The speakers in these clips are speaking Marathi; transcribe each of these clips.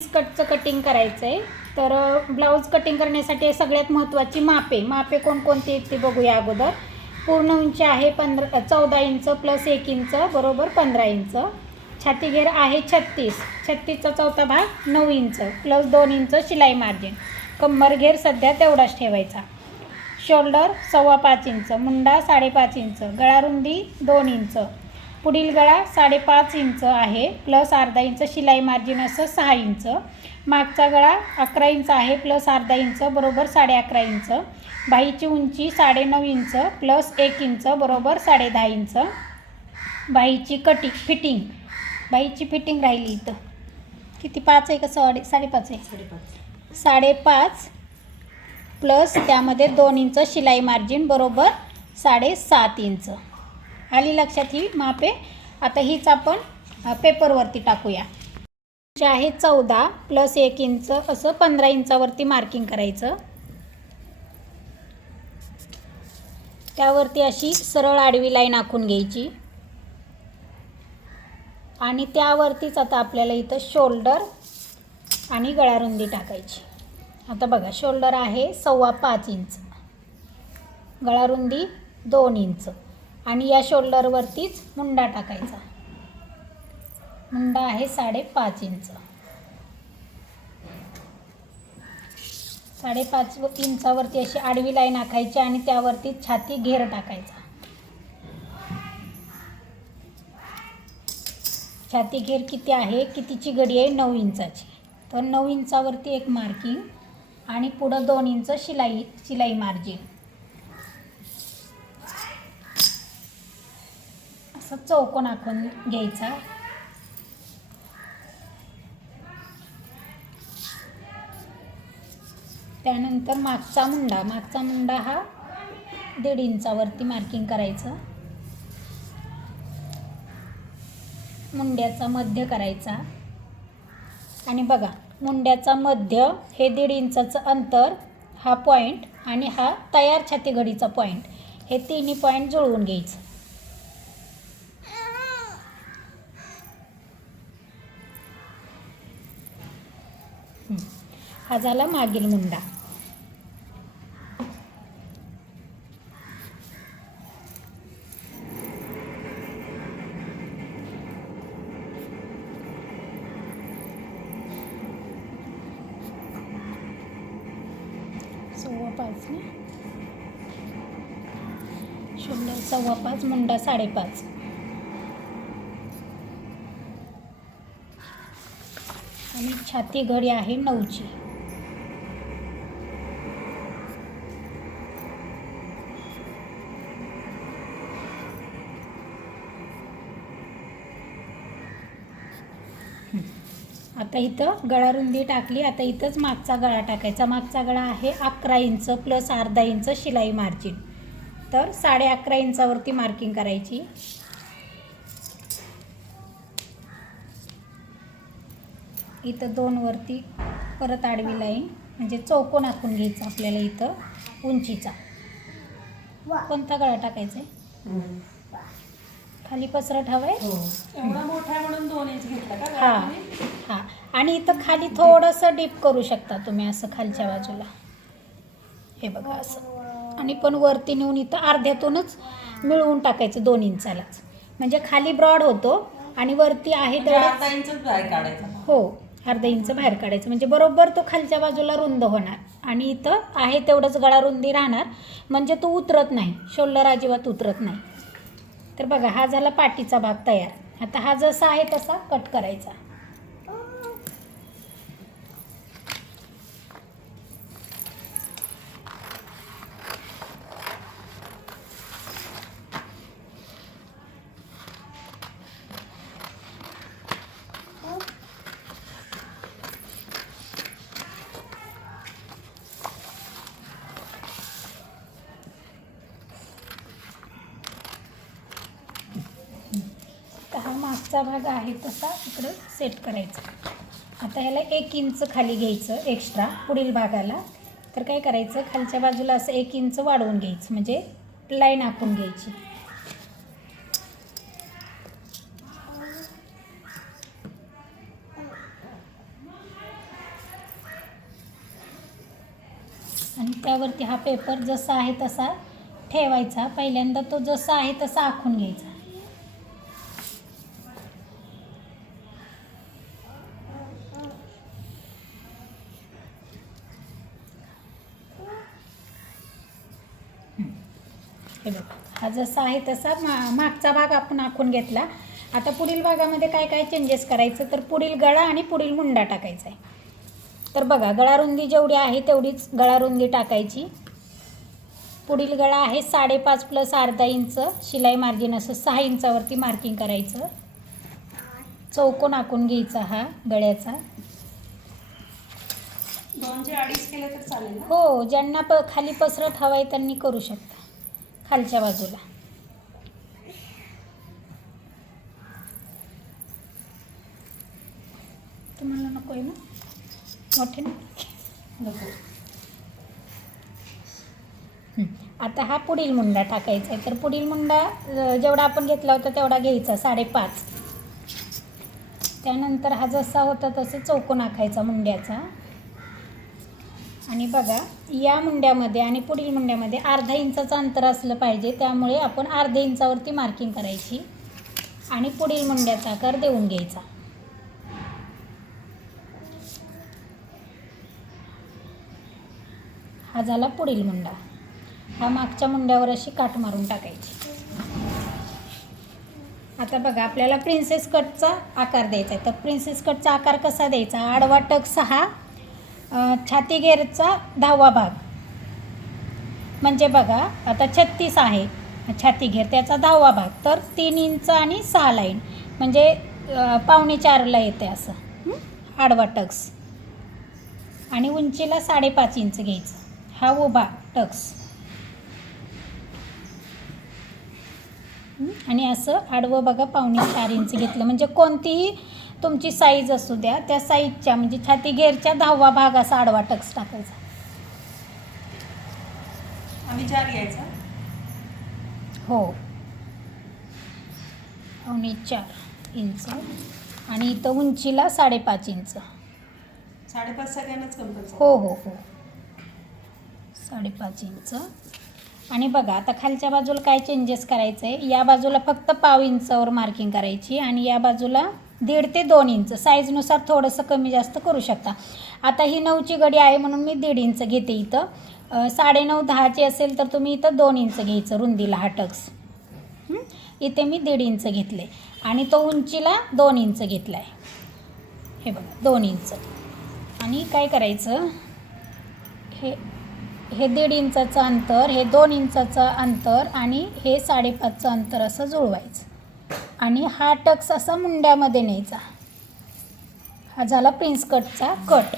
कटचं कटिंग करायचं आहे. तर ब्लाऊज कटिंग करण्यासाठी सगळ्यात महत्त्वाची मापे कोणकोणती आहेत ते बघूया अगोदर. पूर्ण उंची आहे 14 इंच प्लस 1 इंच बरोबर 15 इंच. छाती घेर आहे 36चा चौथा भाग 9 इंच प्लस 2 इंच शिलाई मार्जिन. कंबर घेर सध्या तेवढाच ठेवायचा. शोल्डर 5.25 इंच, मुंडा 5.5 इंच, गळारुंदी 2 इंच, पुढील गळा 5.5 इंच आहे प्लस अर्धा इंच शिलाई मार्जिन असं 6 इंच. मागचा गळा 11 इंच आहे प्लस अर्धा इंच बरोबर 11.5 इंच. बाहीची उंची 9.5 इंच प्लस 1 इंच बरोबर 10.5 इंच. बाहीची बाहीची फिटिंग राहिली इथं किती 5 आहे का 5.5 आहे? 5.5 प्लस त्यामध्ये 2 इंच शिलाई मार्जिन बरोबर 7.5 इंच. आली लक्षात ही मापे. आता हीच आपण पेपरवरती टाकूया. आहे 14 प्लस 1 इंच असं 15 इंचावरती मार्किंग करायचं. त्यावरती अशी सरळ आडवी लाईन आखून घ्यायची आणि त्यावरतीच आता आपल्याला इथं शोल्डर आणि गळारुंदी टाकायची. आता बघा शोल्डर आहे 5.25 इंच, गळारुंदी 2 इंच आणि या शोल्डरवरतीच मुंडा टाकायचा. मुंडा आहे 5.5 इंच. 5.5 इंचावरती अशी आडवी लाईन आखायची आणि त्यावरती छाती घेर टाकायचा. छाती घेर किती आहे, कितीची घडी आहे 9 इंचाची. तर 9 इंचावरती एक मार्किंग आणि पुढं 2 इंच शिलाई मार्जिन. असं चौकोन आखून घ्यायचा. त्यानंतर मागचा मुंडा हा 1.5 इंचावरती मार्किंग करायचं. मुंड्याचा मध्य करायचा आणि बघा मुंड्याचा मध्य हे 1.5 इंचाचं अंतर, हा पॉईंट आणि हा तयार छाती घडीचा पॉईंट, हे तिन्ही पॉईंट जुळवून घ्यायचं. हा झाला मागील मुंडा. शोल्डर 5.25, मुंडा 5.5 आणि छाती घडी आहे 9ची. आता इथं गळारुंदी टाकली. आता इथंच मागचा गळा टाकायचा. मागचा गळा आहे 11 इंच प्लस अर्धा इंच शिलाई मार्जिन. तर 11.5 इंचावरती मार्किंग करायची. इथं 2 वरती परत आडवी लाईन म्हणजे चौकोन आखून घ्यायचा आपल्याला इथं उंचीचा. कोणता गळा टाकायचा आहे? खाली पसरट हवंय. एवढा मोठा आहे म्हणून 2 इंच घेतला का? हां. आणि इथं खाली थोडंसं डीप करू शकता तुम्ही असं खालच्या बाजूला. हे बघा असं. आणि पण वरती नेऊन इथं अर्ध्यातूनच मिळवून टाकायचं 2 इंचालाच. म्हणजे खाली ब्रॉड होतो आणि वरती आहे तेवढं अर्धा इंचच बाहेर काढायचा. हो, अर्धा इंच बाहेर काढायचं म्हणजे बरोबर तो खालच्या बाजूला रुंद होणार. आणि इथं आहे तेवढंच गळारुंदी राहणार म्हणजे तो उतरत नाही, शोल्डर अजिबात उतरत नाही. तर बघा हा झाला पाठीचा भाग तयार. आता हा जसा आहे तसा कट करायचा. हा मागचा भाग आहे तसा इकडं सेट करायचा. आता ह्याला 1 इंच खाली घ्यायचं एक्स्ट्रा पुढील भागाला. तर काय करायचं, खालच्या बाजूला असं 1 इंच वाढवून घ्यायचं म्हणजे लाईन आखून घ्यायची. आणि त्यावरती हा पेपर जसा आहे तसा ठेवायचा. पहिल्यांदा तो जसा आहे तसा आखून घ्यायचा. हे बघा, हा जसा आहे तसा मागचा भाग आपण आखून घेतला. आता पुढील भागामध्ये काय काय चेंजेस करायचं, तर पुढील गळा आणि पुढील मुंडा टाकायचा आहे. तर बघा, गळारुंदी जेवढी आहे तेवढीच गळारुंदी टाकायची. पुढील गळा आहे 5.5 प्लस अर्धा इंच, शिलाई मार्जिन असं 6 इंचावरती मार्किंग करायचं. चौकोन आखून घ्यायचा हा गळ्याचा. 2 अडीच केले तर चालेल ना? हो, ज्यांना खाली पसरट हवा आहे त्यांनी करू शकता खालच्या बाजूला. तुम्हाला नको आहे ना मोठे नको. आता हा पुढील मुंडा टाकायचा आहे. तर पुढील मुंडा जेवढा आपण घेतला होता तेवढा घ्यायचा 5.5. त्यानंतर हा जसा होता तसं चौकोन आखायचा मुंड्याचा. आणि बघा, या मुंड्यामध्ये आणि पुढील मुंड्यामध्ये अर्धा इंचाचं अंतर असलं पाहिजे, त्यामुळे आपण अर्ध्या इंचावरती मार्किंग करायची आणि पुढील मुंड्याचा आकार देऊन घ्यायचा. हा झाला पुढील मुंडा. हा मागच्या मुंड्यावर अशी काठ मारून टाकायची. आता बघा, आपल्याला प्रिन्सेस कटचा आकार द्यायचा आहे. तर प्रिन्सेस कटचा आकार कसा द्यायचा, आडवा टक 6, छाती घेरचा 10वा भाग. म्हणजे बघा, आता 36 आहे छाती घेर, त्याचा 10वा भाग. तर 3 इंच आणि 6 लाईन म्हणजे 3.25ला येते असं आडवा टक्स. आणि उंचीला 5.5 इंच घ्यायचं. हा उभा टक्स. आणि असं आडवं बघा 3.25 इंच घेतलं. म्हणजे कोणतीही तुमची साईज असू द्या, त्या साईजच्या म्हणजे छाती घेरच्या 10वा भाग असा आडवा टक्स टाकायचा. आम्ही 4 घ्यायचा. हो, 3.25 इंच. आणि इथं उंचीला 5.5 इंच. 5.5 सगळ्यांनाच कंपल्सरी. हो हो हो, 5.5 इंच. आणि बघा, आता खालच्या बाजूला काय चेंजेस करायचं आहे. या बाजूला फक्त 0.5 इंचावर मार्किंग करायची आणि या बाजूला 1.5 ते 2 इंच. साईजनुसार थोडंसं कमी जास्त करू शकता. आता ही 9ची घडी आहे म्हणून मी 1.5 इंच घेते इथं. 9.5 10ची असेल तर तुम्ही इथं 2 इंच घ्यायचं रुंदीला हा टक्स. इथे मी 1.5 इंच घेतले आणि तो उंचीला 2 इंच घेतला आहे. हे बघा 2 इंच. आणि काय करायचं, हे 1.5 इंचाचं अंतर, हे 2 इंचाचं अंतर आणि हे 5.5चं अंतर असं जुळवायचं. आणि हा टक्स असा मुंड्यामध्ये न्यायचा. हा झाला प्रिन्स कटचा कट.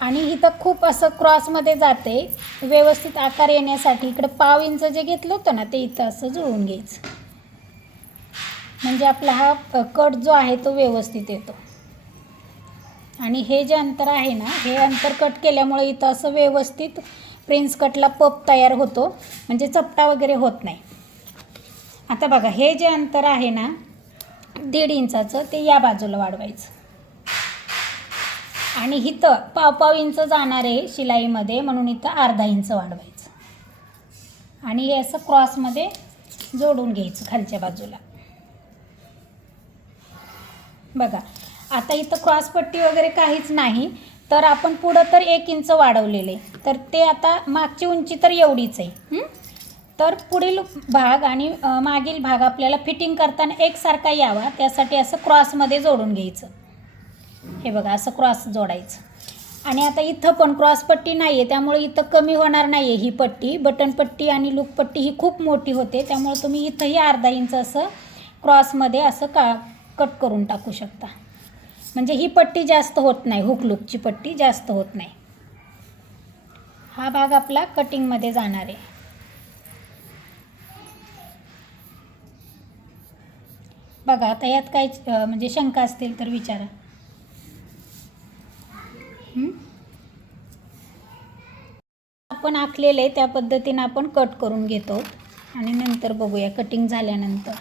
आणि इथं खूप असं क्रॉसमध्ये जाते, व्यवस्थित आकार येण्यासाठी इकडं 0.5 इंच जे घेतलं होतं ना ते इथं असं जुळवून घ्यायचं. म्हणजे आपला हा कट जो आहे तो व्यवस्थित येतो. आणि हे जे अंतर आहे ना, हे अंतर कट केल्यामुळे इथं असं व्यवस्थित प्रिन्स कटला पप तयार होतो, म्हणजे चपटा वगैरे होत नाही. आता बघा, हे जे अंतर आहे ना 1.5 इंचाचं ते या बाजूला वाढवायचं. आणि इथं 0.5 इंच जाणार आहे शिलाईमध्ये म्हणून इथं अर्धा इंच वाढवायचं. आणि हे असं क्रॉसमध्ये जोडून घ्यायचं खालच्या बाजूला. बघा, आता इथं क्रॉसपट्टी वगैरे काहीच नाही, तर आपण पुढं तर 1 इंच वाढवलेले, तर ते आता मागची उंची तर एवढीच आहे. तर पुढील भाग आणि मागील भाग आपल्याला फिटिंग करताना एकसारखा यावा त्यासाठी असं क्रॉसमध्ये जोडून घ्यायचं. हे बघा, असं क्रॉस जोडायचं. आणि आता इथं पण क्रॉसपट्टी नाही आहे, त्यामुळे इथं कमी होणार नाही आहे ही पट्टी. बटनपट्टी आणि लूकपट्टी ही खूप मोठी होते, त्यामुळे तुम्ही इथंही अर्धा इंच असं क्रॉसमध्ये असं कट करून टाकू शकता. म्हणजे ही पट्टी जास्त होत नाही, हुक लूकची पट्टी जास्त होत नाही. हा भाग आपला कटिंगमध्ये जाणार आहे. बघा, आता यात काय म्हणजे शंका असतील तर विचारा. आपण आखलेले त्या पद्धतीने आपण कट करून घेतो आणि नंतर बघूया कटिंग झाल्यानंतर.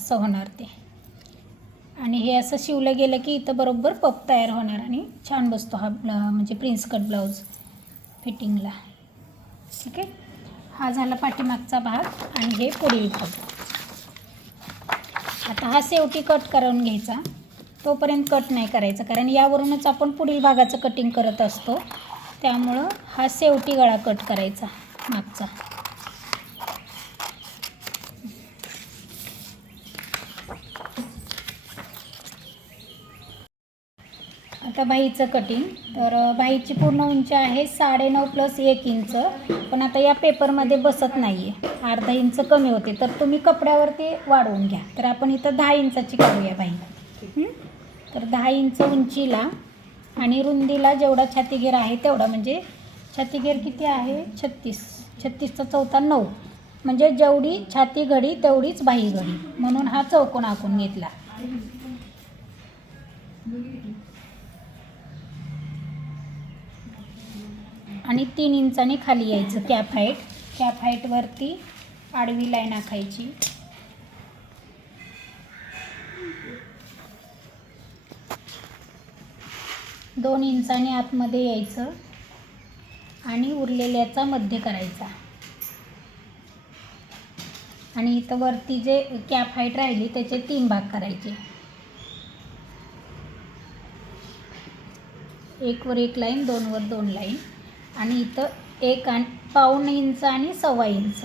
असं होणार ते. आणि हे असं शिवलं गेलं की इथं बरोबर पप तयार होणार आणि छान बसतो हा म्हणजे प्रिन्स कट ब्लाऊज फिटिंगला. ठीक आहे. हा झाला पाठीमागचा भाग आणि हे पुढील भाग. आता हा शेवटी कट करून घ्यायचा. तोपर्यंत कट नाही करायचा कारण यावरूनच आपण पुढील भागाचं कटिंग करत असतो. त्यामुळं हा शेवटी गळा कट करायचा मागचा. आता बाहीचं कटिंग. तर बाहीची पूर्ण उंची आहे 9.5 प्लस 1 इंच. पण आता या पेपरमध्ये बसत नाही आहे, अर्धा इंच कमी होते. तर तुम्ही कपड्यावरती वाढवून घ्या. तर आपण इथं 10 इंचाची काढूया बाही. तर 10 इंच उंचीला आणि रुंदीला जेवढा छातीगेर आहे तेवढा, म्हणजे छातीगेर किती आहे 36, 36चा चौथा 9, म्हणजे जेवढी छाती घडी तेवढीच बाही घडी, म्हणून हा चौकोन आखून घेतला. आणि 3 इंचाने खाली यायचं कॅप हाईट. कॅप हाईटवरती आडवी लाईन आखायची. दोन इंचाने आतमध्ये यायचं आणि उरलेल्याचा मध्य करायचा. आणि इथं वरती जे कॅप हाईट राहिली त्याचे 3 भाग करायचे. एक वर एक लाईन, 2 वर 2 लाईन. आणि इथं 1.25 इंच आणि 1.25 इंच.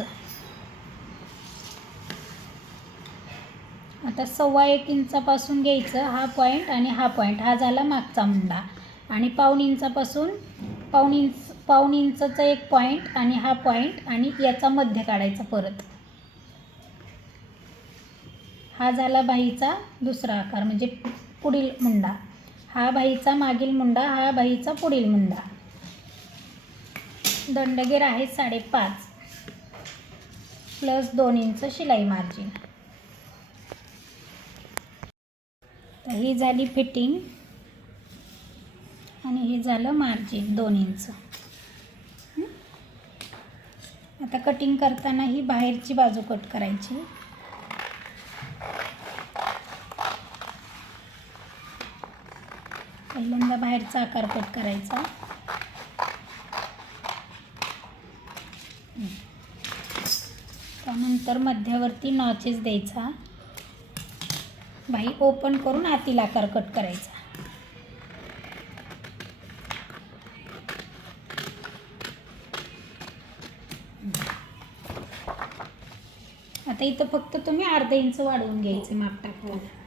आता 1.25 इंचापासून घ्यायचं हा पॉईंट आणि हा पॉईंट, हा झाला मागचा मुंडा. आणि 1.25 इंचापासून 1.25 इंचचा एक पॉईंट आणि हा पॉईंट आणि याचा मध्य काढायचा परत. हा झाला बाहीचा दुसरा आकार म्हणजे पुढील मुंडा. हा बाहीचा मागील मुंडा, हा बाहीचा पुढील मुंडा. दंडगेर आहे 5.5 प्लस 2 इंच शिलाई मार्जिन. तर ही झाली फिटिंग आणि हे झालं मार्जिन 2 इंच. आता कटिंग करताना ही बाहेरची बाजू कट करायची. पहिल्यांदा बाहेरचा आकार कट करायचा. त्यानंतर मध्यावरती नॉचेस द्यायचा. बाही ओपन करून आतील आकार कट करायचा. आता इथं फक्त तुम्ही अर्धा इंच वाढवून घ्यायचे माप टाकताना.